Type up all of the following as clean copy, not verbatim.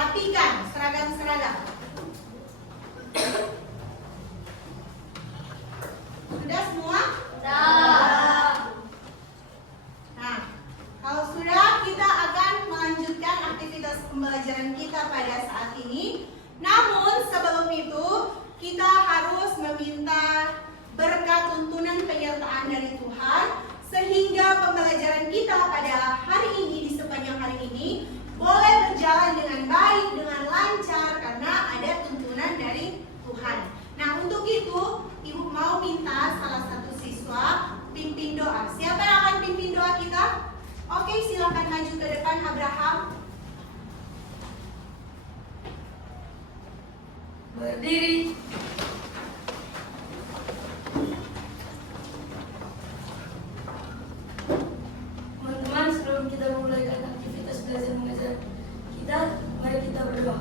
Rapikan seragam-seragam. Sudah semua? Sudah. Nah, kalau sudah, kita akan melanjutkan aktivitas pembelajaran kita pada saat ini. Namun sebelum itu, kita harus meminta berkat tuntunan penyertaan dari Tuhan, sehingga pembelajaran kita pada hari ini, di sepanjang hari ini, boleh berjalan dengan baik, dengan lancar, karena ada tuntunan dari Tuhan. Nah, untuk itu, Ibu mau minta salah satu siswa pimpin doa. Siapa yang akan pimpin doa kita? Oke, silakan maju ke depan, Abraham. Berdiri. Teman-teman, sebelum kita memulaikan aktivitas belajar mengajar kita, mari kita berdoa.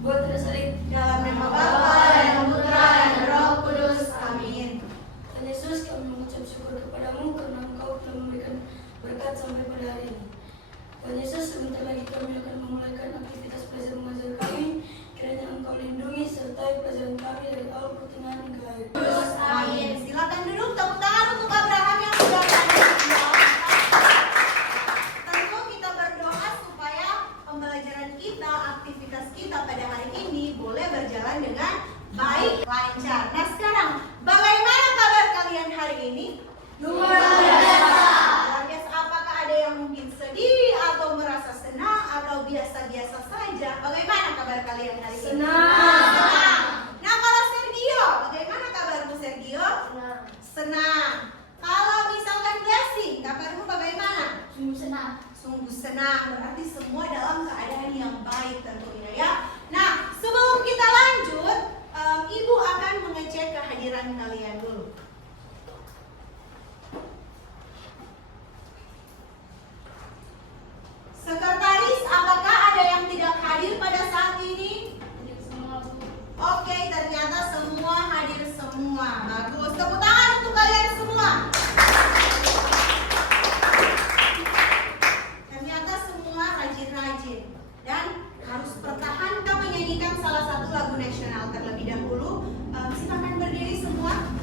Buat tersalib Dalam nama Bapa dan Putra dan Roh Kudus. Amin. Tuhan Yesus, kami mengucap syukur kepadamu karena Engkau telah memberikan berkat sampai pada hari ini. Tuhan Yesus, sebentar lagi kami akan memulaikan aktivitas belajar mengajar kami. Kiranya Engkau lindungi sertai pelajaran kami dari awal pertengahan hingga akhir. Amin. Silakan duduk, tepuk tangan untuk Abraham yang sudah berdoa. Tentu kita berdoa supaya pembelajaran kita, aktivitas kita pada hari ini boleh berjalan dengan baik, lancar. Nah, sekarang bagaimana kabar kalian hari ini? Luar biasa. Luar biasa. Apakah ada yang mungkin sedih atau merasa senang atau biasa-biasa saja? Bagaimana kabar kalian hari ini? Senang. Nah, kalau Sergio, bagaimana kabarmu Sergio? Senang. Kalau misalkan Blessing, kabarmu bagaimana? Sungguh senang. Sungguh senang, berarti semua dalam keadaan yang baik tentunya ya. Nah, sebelum kita lanjut, Ibu akan mengecek kehadiran kalian dulu. Sekretaris, apakah ada yang tidak hadir pada saat ini? Oke, ternyata semua hadir semua. Bagus. Tepuk tangan untuk kalian semua. Ternyata semua rajin-rajin. Dan harus pertahankan menyanyikan salah satu lagu nasional terlebih dahulu. Silakan berdiri semua.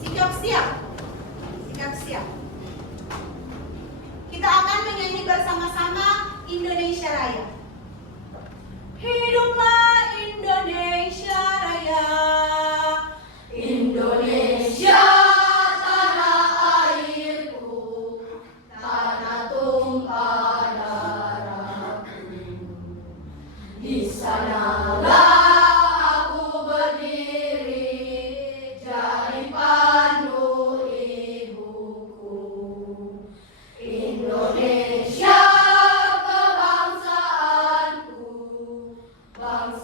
Sikap siap. Sikap siap. Kita akan menyanyi bersama-sama Indonesia Raya. Hiduplah Indonesia Raya. Indonesia, tanah airku, tanah tumpah darahku. Di sanalah aku berdiri, jadi pandu ibuku. Indonesia, kebangsaanku, bangsa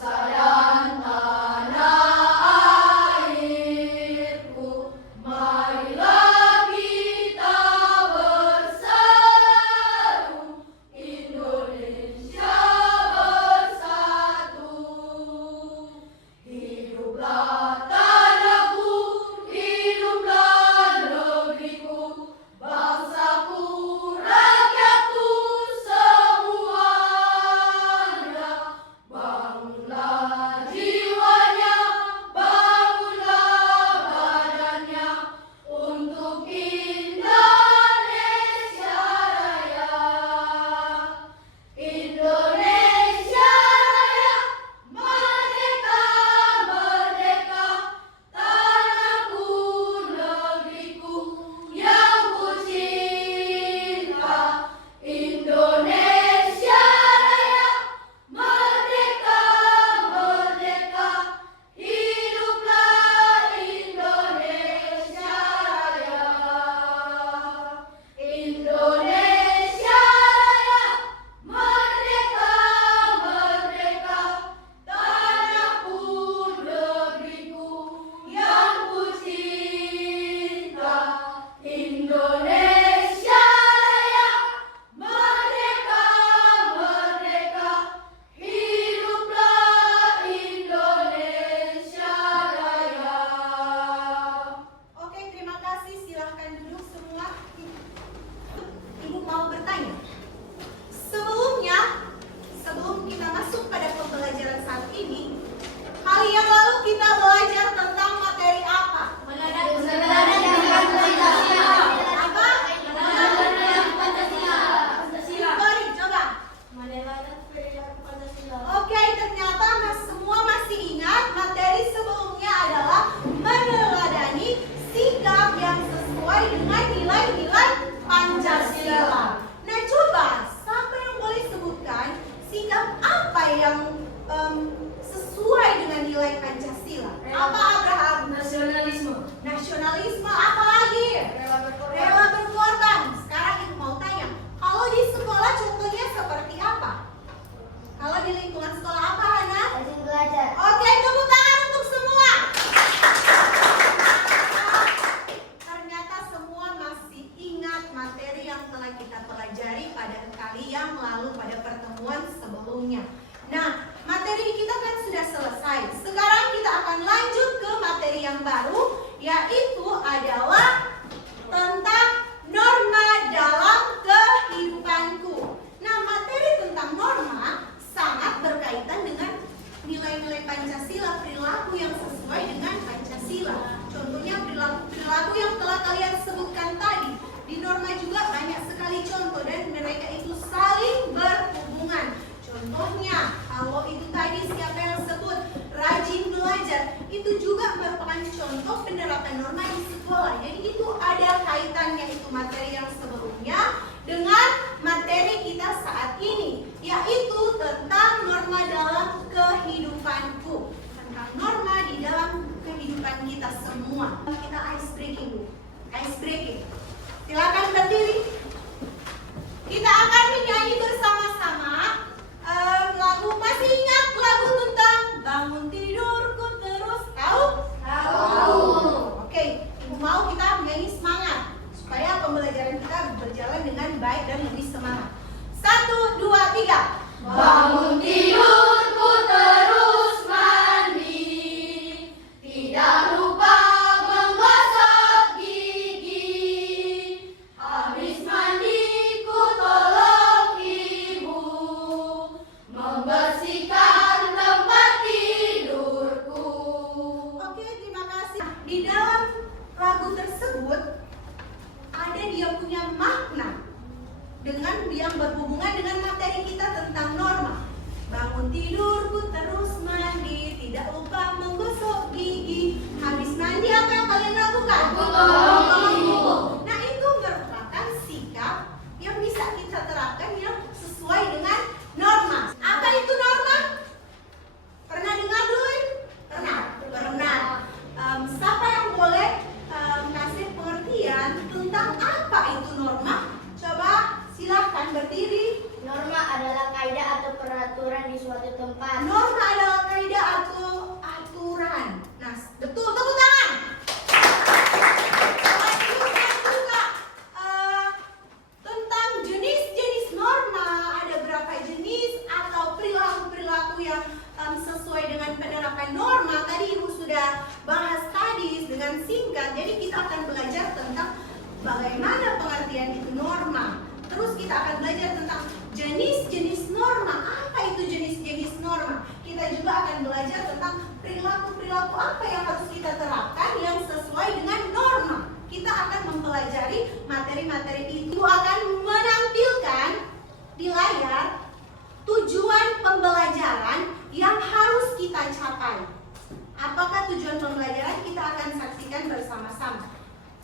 sebelumnya. Nah, materi kita kan sudah selesai. Sekarang kita akan lanjut ke materi yang baru, yaitu adalah tentang norma dalam kehidupanku. Nah, materi tentang norma sangat berkaitan dengan nilai-nilai Pancasila, perilaku yang sesuai dengan Pancasila. Contohnya perilaku yang telah kalian sebutkan tadi. Di norma juga banyak sekali contoh dan mereka itu saling berhubungan. Contohnya, kalau itu tadi siapa yang sebut rajin belajar, itu juga merupakan contoh penerapan norma di sekolah. Jadi itu ada kaitannya, itu materi yang sebelumnya dengan materi kita saat ini, yaitu tentang norma dalam kehidupanku. Tentang norma di dalam kehidupan kita semua. Kita ice breaking dulu. Ice breaking. Silakan berdiri. Kita akan menyanyi bersama-sama lagu. Masih ingat lagu tentang bangun tidurku terus? Tahu? Tahu. Oke, Ibu mau kita menyanyi semangat supaya pembelajaran kita berjalan dengan baik dan lebih semangat. 1, 2, 3. Bangun tidurku terus mandi, tidak lupa menggosok gigi. Habis mandi ku tolong ibu membersihkan tempat tidurku. Oke, terima kasih. Di dalam lagu tersebut ada dia punya makna dengan yang berhubungan dengan materi kita tentang norma. Bangun tidurku terus mandi, tidak lupa menggosok gigi. Habis mandi apa yang kalian lakukan? Tolong ibu. Nah, itu merupakan sikap yang bisa kita terapkan yang sesuai dengan norma. Apa itu norma? Pernah dengar dulu? Pernah. Siapa yang boleh kasih pengertian tentang apa itu norma? Coba silahkan berdiri. Norma adalah kaidah atau peraturan di suatu tempat. Norma adalah kaidah atau aturan. Nah, betul, tepuk tangan. Selanjutnya juga tentang jenis-jenis norma. Ada berapa jenis atau perilaku-perilaku yang sesuai dengan penerapan norma. Tadi Ibu sudah bahas tadi dengan singkat. Jadi kita akan belajar tentang bagaimana pengertian itu norma. Terus kita akan belajar tentang jenis-jenis norma. Apa itu jenis-jenis norma? Kita juga akan belajar tentang perilaku-perilaku apa yang harus kita terapkan yang sesuai dengan norma. Kita akan mempelajari materi-materi itu. Akan menampilkan di layar tujuan pembelajaran yang harus kita capai. Apakah tujuan pembelajaran? Kita akan saksikan bersama-sama.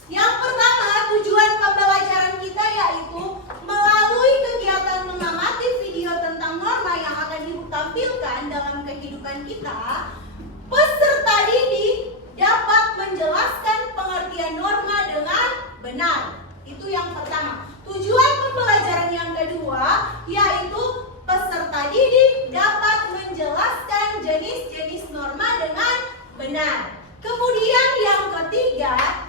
Yang pertama, tujuan pembelajaran kita yaitu melalui kegiatan mengamati video tentang norma yang akan ditampilkan dalam kehidupan kita, peserta didik dapat menjelaskan pengertian norma dengan benar. Itu yang pertama. Tujuan pembelajaran yang kedua yaitu peserta didik dapat menjelaskan jenis-jenis norma dengan benar. Kemudian yang ketiga,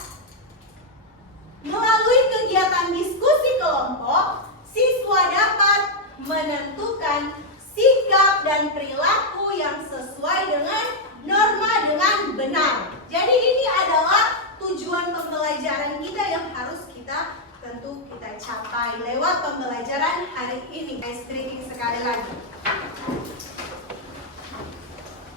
melalui kegiatan diskusi kelompok, siswa dapat menentukan sikap dan perilaku yang sesuai dengan norma dengan benar. Jadi ini adalah tujuan pembelajaran kita yang harus kita tentu kita capai lewat pembelajaran hari ini. Ice breaking sekali lagi.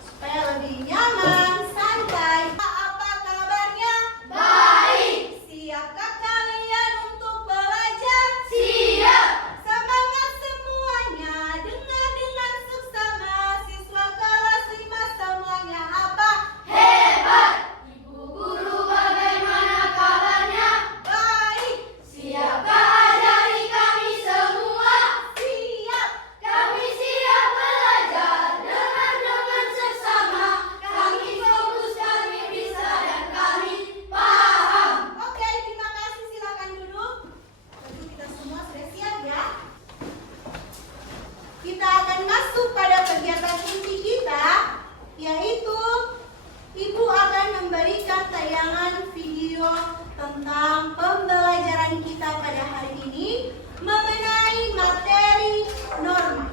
Supaya lebih nyaman, santai. Apa kabarnya? Baik. Siapkah kalian untuk belajar? Siap. Semangat semuanya. Dengar dengan seksama. Siswa kelas 5 semuanya apa? Hebat. Ibu guru bagaimana kabarnya? Baik. Siapkah ajari kami semua? Siap. Kami siap belajar. Dengan seksama. Kami fokus, kami bisa, dan kami paham. Oke, terima kasih. Silakan duduk. Tentu kita semua sudah siap ya. Kita akan masuk pada kegiatan inti kita, yaitu Ibu akan memberikan tayangan video tentang pembelajaran kita pada hari ini mengenai materi norma.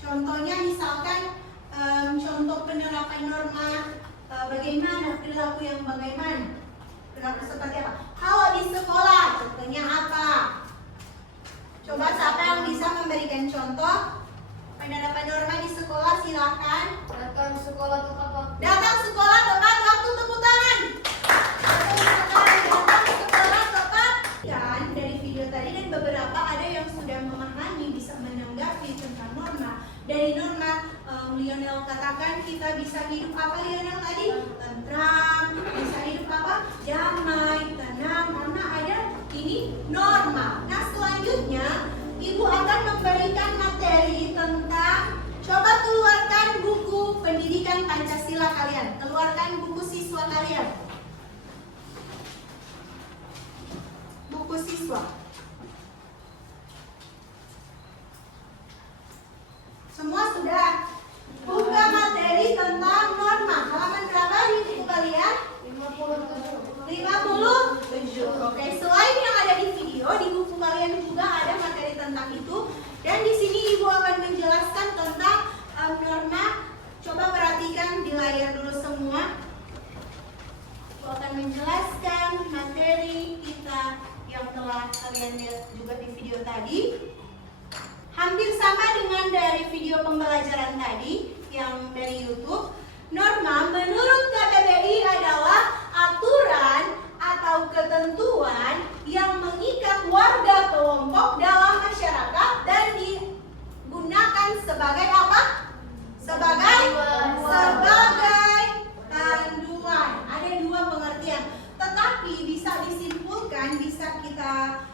Contohnya misalkan contoh penerapan norma bagaimana, perilaku yang bagaimana, perilaku seperti apa. Kalau di sekolah, contohnya apa? Coba siapa yang bisa memberikan contoh penerapan norma di sekolah, silakan. Datang sekolah tepat waktu. Datang sekolah tepat waktu, tepuk tangan. Datang sekolah tepat. Kan dari video tadi dan beberapa ada yang sudah memahami, bisa menanggapi tentang norma. Dari norma Lionel katakan kita bisa hidup apa, Lionel tadi? Tentram. Bisa hidup apa? Damai, tenang, karena ada ini norma. Nah selanjutnya Ibu akan memberikan materi tentang, coba keluarkan buku pendidikan Pancasila kalian. Keluarkan buku siswa kalian. Buku siswa. Semua sudah? Buka materi tentang norma. Halaman berapa di buku kalian? 57. Oke, selain yang ada di video, di buku kalian juga ada materi tentang itu. Dan di sini Ibu akan menjelaskan tentang norma. Coba perhatikan di layar dulu semua. Ibu akan menjelaskan materi kita yang telah kalian lihat juga di video tadi. Hampir sama dengan dari video pembelajaran tadi yang dari YouTube. Norma menurut KBBI adalah aturan atau ketentuan yang mengikat warga kelompok dalam masyarakat dan digunakan sebagai apa? Sebagai panduan. Ada dua pengertian, tetapi bisa disimpulkan, bisa kita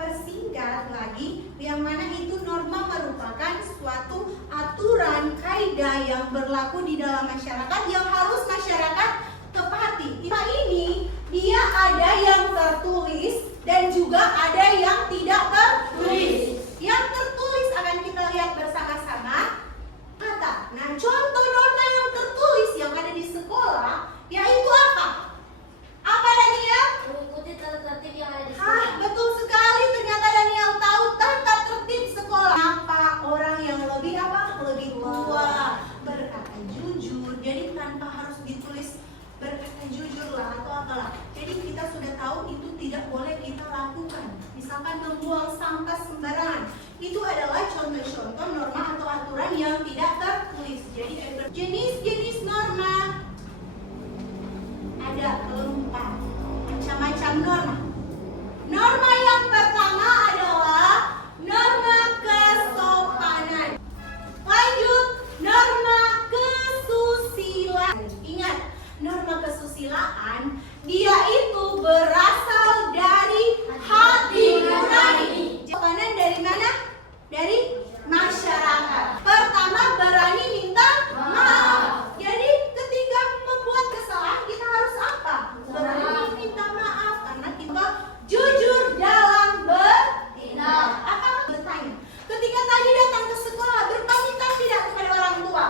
persingkat lagi, yang mana itu norma merupakan suatu aturan kaidah yang berlaku di dalam masyarakat yang harus masyarakat tepati. Ini dia ada yang tertulis dan juga ada yang tidak tertulis. Yang tertulis akan kita lihat bersama-sama. Kata, nah contoh norma yang tertulis yang ada di sekolah yaitu apa? Apa Daniel? Mengikuti tata tertib yang ada di sekolah. Betul sekali, ternyata Daniel tahu tata tertib sekolah. Apa orang yang lebih apa? Lebih tua berkata jujur. Jadi tanpa harus ditulis berkata jujur lah atau apalah. Jadi kita sudah tahu itu tidak boleh kita lakukan. Misalkan membuang sampah sembarangan. Itu adalah contoh-contoh norma atau aturan yang tidak tertulis. Jadi jenis-jenis norma ada 4 macam-macam norma. Norma yang pertama adalah norma kesopanan. Lanjut, norma kesusilaan. Ingat, norma kesusilaan dia itu berasal dari hati nurani. Kesopanan dari mana? Dari masyarakat. Pertama, berani minta maaf. Jadi ketika membuat kesalahan kita harus apa? Berani minta maaf karena kita jujur dalam bertindak. Apa? Bertanya. Ketika tadi datang ke sekolah, berpamitan tidak kepada orang tua?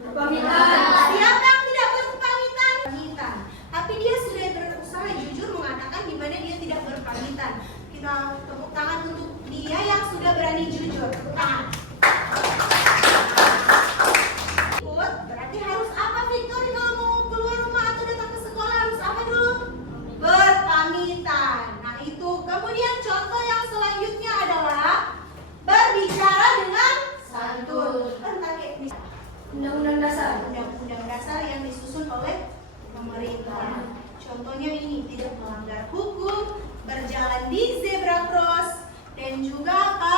Berpamitan. Siapa yang tidak berpamitan? Berpamitan. Tapi dia sudah berusaha jujur mengatakan di mana dia tidak berpamitan. Kita tepuk tangan untuk dia yang sudah berani jujur. Tepuk tangan. Berarti harus apa Victor kalau mau keluar rumah atau datang ke sekolah harus apa dulu? Berpamitan. Nah itu. Kemudian contoh yang selanjutnya adalah berbicara dengan santun. Kan pakai Undang-undang dasar. undang-undang dasar yang disusun oleh pemerintah. Contohnya ini, tidak melanggar hukum, berjalan di zebra cross, dan juga apa?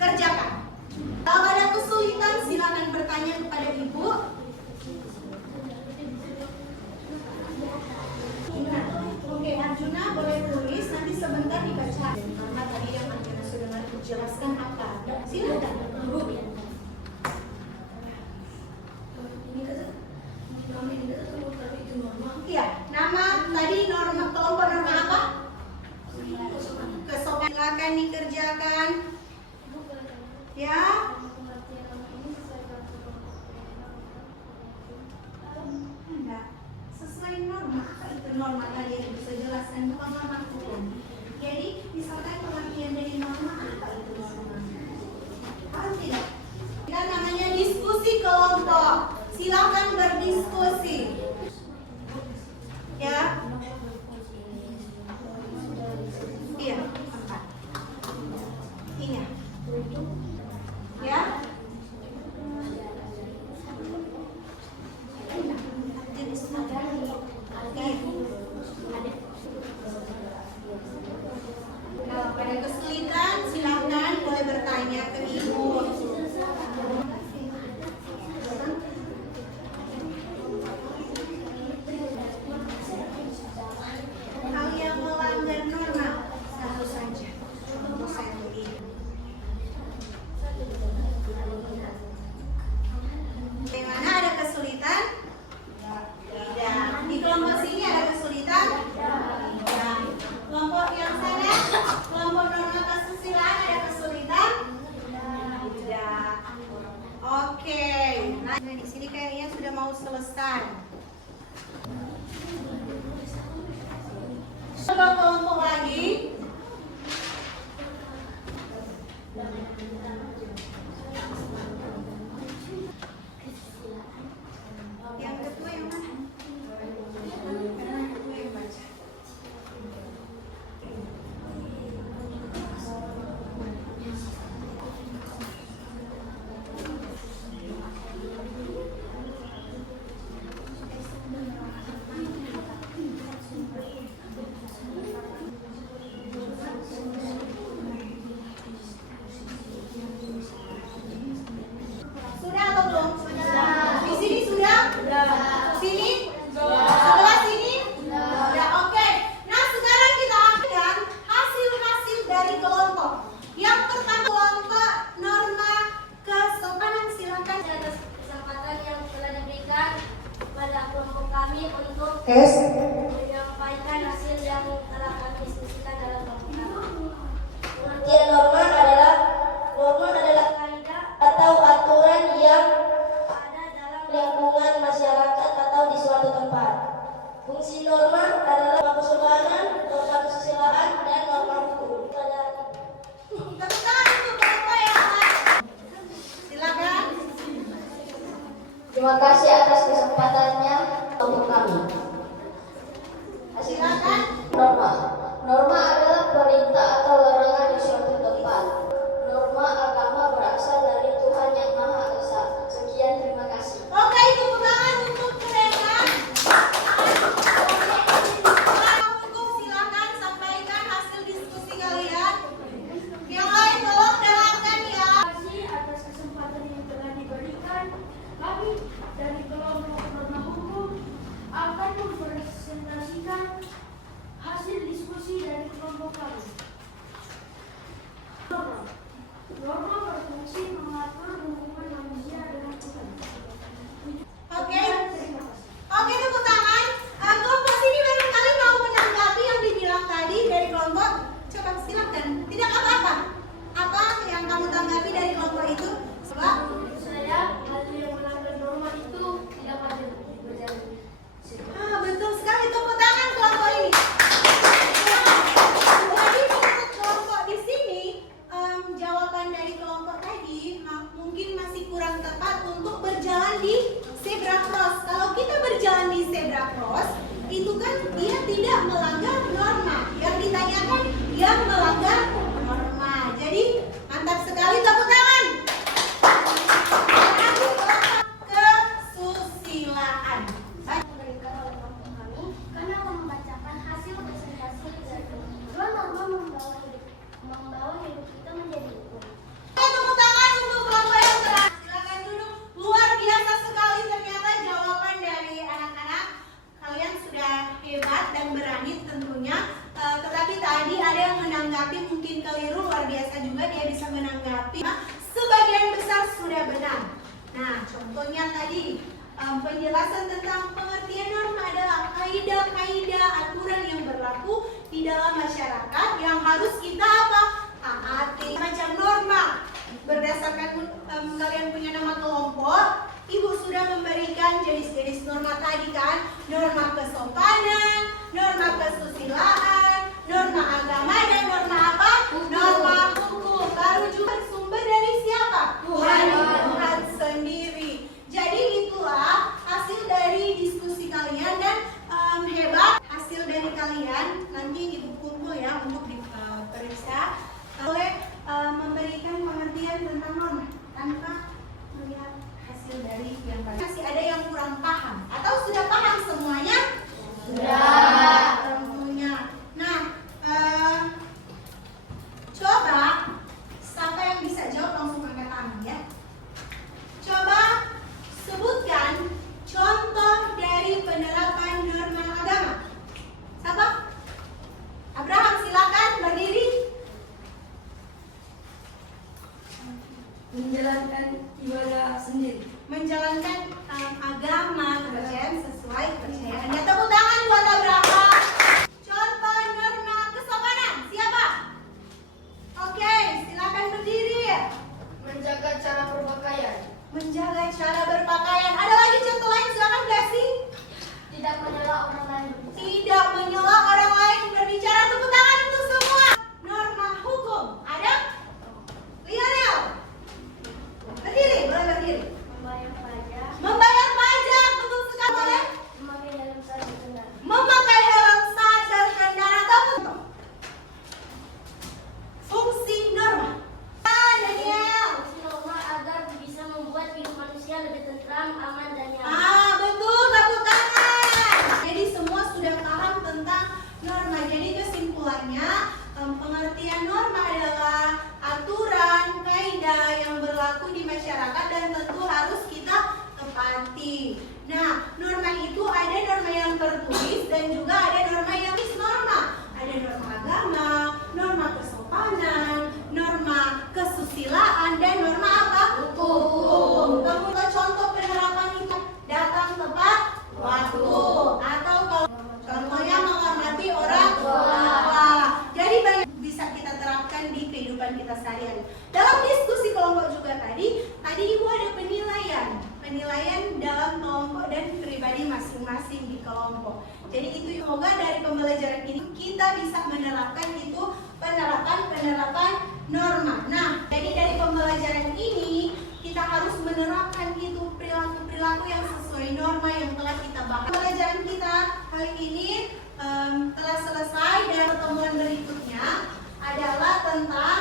kerjakan. Kalau ada kesulitan silakan bertanya kepada ibu. Oke, Arjuna boleh tulis, nanti sebentar dibaca. Norma tadi yang Arjuna sudah jelaskan apa? Silakan. Iya, nama tadi norma kelompok norma apa? Kesopanan. Silakan dikerjakan. Ya. Enggak. Sesuai norma. Apa itu norma tadi yang bisa jelaskan bukan norma hukum. Jadi, misalkan pengertian dari norma apa itu norma? Paham tidak? Kita namanya diskusi kelompok. Silakan berdiskusi. Ya. Iya. Iya. Ya. Jenis materi. Kalau pada kesulitan silakan boleh bertanya ke ibu. Hal yang melanggar norma satu saja. Untuk saya beri. Di mana ada kesulitan? Tidak. Di kelompok sini ada kesulitan? Tidak. Kelompok yang sana, kelompok norma kesusilaan ada kesulitan? Tidak. Oke. Nah, di sini kayaknya sudah mau selesai. Coba kelompok lagi. Yang kedua yang mana? Yang kedua yang baca. Sudah atau belum? Sudah. Di sini sudah? Sudah. Sini? Sudah. Sebelah sini? Sudah. Oke. Nah, sekarang kita akan hasil-hasil dari kelompok. Yang pertama kelompok norma kesopanan. Silakan. Atas kesempatan yang telah diberikan pada kelompok kami untuk menyampaikan hasil yang telah kami diskusikan dalam kelompok kami. Pengertian norma adalah kaidah atau aturan yang ada dalam lingkungan masyarakat atau di suatu tempat. Fungsi norma adalah norma kesopanan, norma kesusilaan, dan norma hukum. Tepuk tangan untuk kelompok yang lain. Silakan. Terima kasih atas kesempatannya untuk kami. Silakan. Norma adalah perintah atau larangan di suatu tempat. Norma agama berasal dari Tuhan Yang Maha Esa. Sekian, terima kasih. Oke, tepuk tangan untuk mereka. Hukum silakan sampaikan hasil diskusi kalian. Yang lain tolong dengarkan ya. Terima kasih atas kesempatan yang telah diberikan. Kami dari kelompok norma hukum akan mempresentasikan hasil diskusi dari kelompok kami. Norma berfungsi mengatur hubungan manusia dengan Tuhan. Oke. Terima kasih. Oke, tepuk tangan. Kelompok sini barangkali mau menanggapi yang dibilang tadi dari kelompok. Coba silakan. Tidak apa-apa. Apa yang kamu tanggapi dari kelompok itu? Coba. Saya, hal yang melanggar norma itu tidak adil berjalan. Betul sekali. Tepuk tangan kelompok ini. Jadi penjelasan tentang pengertian norma adalah kaidah-kaidah aturan yang berlaku di dalam masyarakat yang harus kita apa? Taati. Macam norma berdasarkan kalian punya nama kelompok, Ibu sudah memberikan jenis-jenis norma tadi kan? Norma kesopanan, norma kesusilaan, norma agama, dan norma apa? Norma hukum. Lalu juga sumber dari siapa? Tuhan sendiri. Jadi itulah hasil dari diskusi kalian dan hebat hasil dari kalian. Nanti Ibu kumpul ya untuk diperiksa. Boleh memberikan pengertian tentang norma tanpa melihat hasil dari yang kalian. Masih ada yang kurang paham atau sudah paham semuanya? Sudah. Tentunya. Nah, coba siapa yang bisa jawab langsung angkat tangan ya. Coba sebutkan contoh dari penerapan norma agama. Siapa? Abraham, silakan berdiri. Menjalankan ibadah sendiri. Menjalankan agama kepercayaan sesuai kepercayaan. Ya, tepuk tangan buat Abraham. Contoh norma kesopanan siapa? Oke, silakan berdiri. Menjaga cara berpakaian. Menjaga cara berpakaian. Ada lagi contoh lain, silakan kasih. Tidak menyela orang lain. Tidak menyela orang lain berbicara. Tepuk tangan untuk semua. Norma hukum ada? Lionel, berdiri, boleh berdiri. Membayar pajak. Membayar pajak, betul sekali. Boleh? Memakai helm saat berkendara. Memakai helm saat berkendara. Tepuk. Fungsi norma. Daniel. Fungsi norma agar bisa membuat hidup manusia lebih tentram, aman, dan nyaman. Betul, tepuk tangan. Jadi semua sudah paham tentang norma. Jadi kesimpulannya, pengertian norma adalah aturan, kaidah yang berlaku di masyarakat dan tentu harus kita tepati. Nah, norma itu ada norma yang tertulis dan juga ada norma yang norma. Ada norma agama, norma kesopanan, norma kesusilaan, dan norma apa? Hukum. Kemudian contoh penerapan itu datang tepat waktu, atau kalau contohnya menghormati orang tua. Jadi banyak bisa kita terapkan di kehidupan kita sehari-hari. Dalam diskusi kelompok juga tadi Ibu ada penilaian dalam kelompok dan pribadi masing-masing di kelompok. Jadi itu semoga dari pembelajaran ini kita bisa menerapkan itu penerapan norma. Nah, jadi dari pembelajaran ini kita harus menerapkan itu perilaku yang sesuai norma yang telah kita bahas. Pembelajaran kita kali ini telah selesai dan pertemuan berikutnya adalah tentang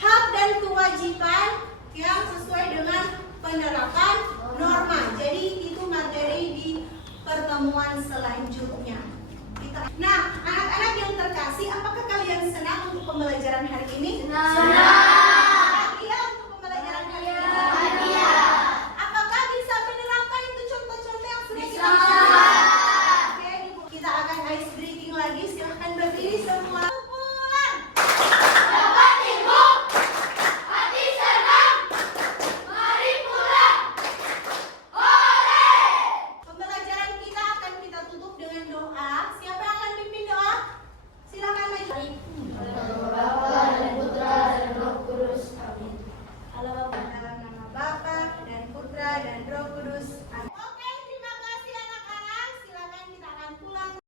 hak dan kewajiban yang sesuai dengan penerapan norma. Jadi itu materi di pertemuan selanjutnya. Nah, anak-anak yang terkasih, apakah kalian senang untuk pembelajaran hari ini? Senang.